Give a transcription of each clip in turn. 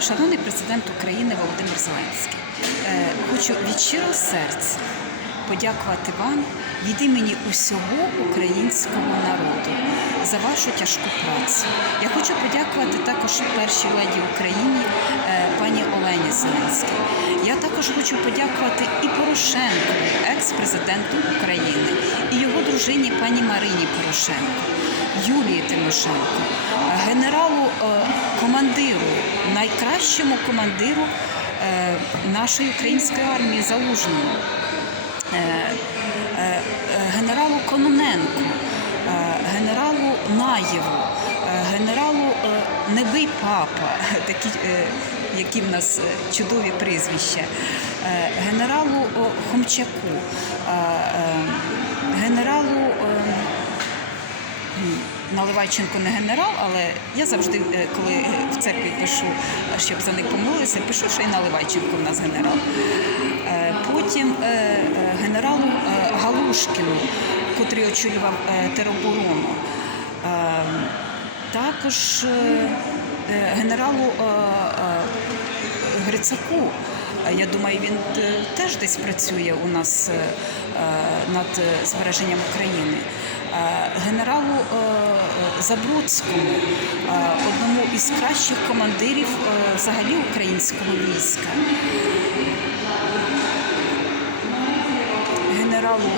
Шановний президент України Володимир Зеленський, е, хочу від щирого серця подякувати вам від імені усього українського народу за вашу тяжку працю. Я хочу подякувати також першій леді України е, пані Олені Зеленській. Також хочу подякувати і Порошенку, екс-президенту України, і його дружині пані Марині Порошенко, Юлії Тимошенко, генералу е, командиру, найкращому командиру е, нашої української армії Залужному. Е, генералу Кононенку, генералу Наєву, генералу Небий Папа, такі, які в нас е, чудові прізвища, е, генералу Хомчаку, е, генералу. е, Наливайченко не генерал, але я завжди, коли в церкві пишу, щоб за них помолилися, пишу, що і Наливайченко в нас генерал. Потім генералу Галушкіну, котрий очолював тероборону. Е, Також генералу Грицаку. Е, Я думаю, він е, теж десь працює у нас е, над збереженням України. Генералу Забродському, е, одному із кращих командирів взагалі українського війська. Генералу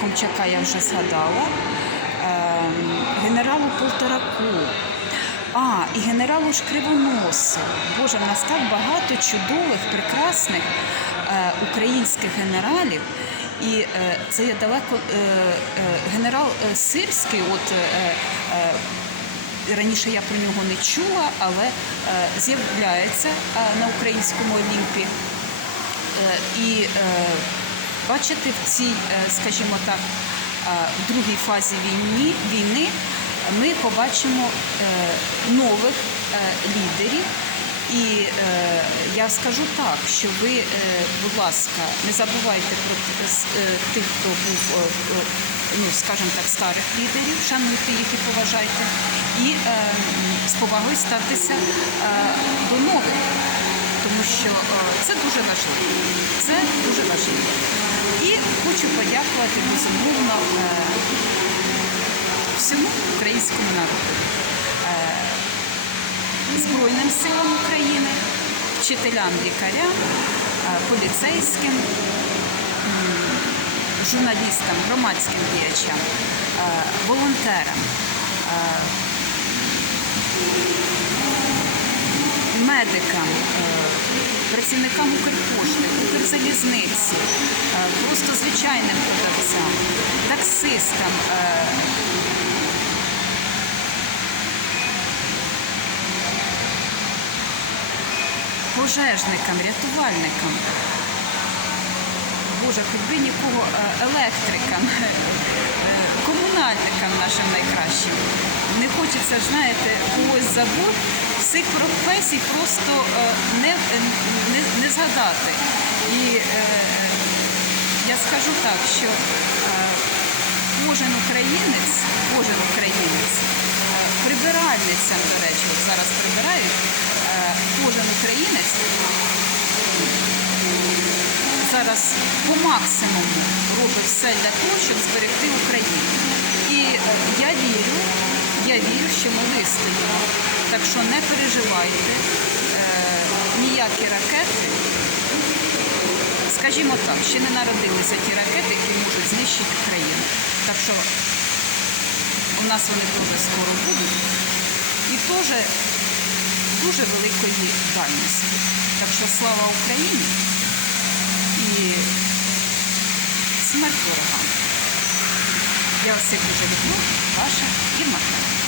Хомчака я вже згадала, е, генералу Полтораку. А, і генералу ж Кривоносу. Боже, в нас так багато чудових, прекрасних е, українських генералів. І е, це є далеко е, е, генерал е, Сирський, от е, е, раніше я про нього не чула, але е, з'являється е, на українському олімпі. Е, І е, бачите, в цій, е, скажімо так, е, в другій фазі війни, війни ми побачимо е, нових е, лідерів. І е, я скажу так, що ви, е, будь ласка, не забувайте про е, тих, хто був, е, ну скажімо так, старих лідерів, шануйте їх і поважайте, і е, з повагою ставтеся е, до нових тому що е, це дуже важливо. Це дуже важливо. І хочу подякувати безумовно е, всьому українському народу, е, Збройним силам України, вчителям, лікарям, е, поліцейським, журналістам, громадським діячам, е, волонтерам. медикам, працівникам Укрпошти, Укрзалізниці, просто звичайним продавцям, таксистам. Пожежникам, рятувальникам. Боже, хоч би нікого е, електрикам, е, комунальникам нашим найкращим. Не хочеться, знаєте, когось забути, всіх професій просто е, не, не, не згадати. І е, я скажу так, що е, кожен українець, кожен українець, е, прибиральницям, до речі, от зараз прибирають, е, кожен українець зараз по максимуму робить все для того, щоб зберегти Україну. І е, я вірю, я вірю, що ми вистоїмо. Так що не переживайте, е, ніякі ракети, скажімо так, ще не народилися ті ракети, які можуть знищити Україну. Так що у нас вони дуже скоро будуть і теж дуже великої дальності. Так що слава Україні! і смерть ворогам. Я всіх дуже люблю, ваша Ірма.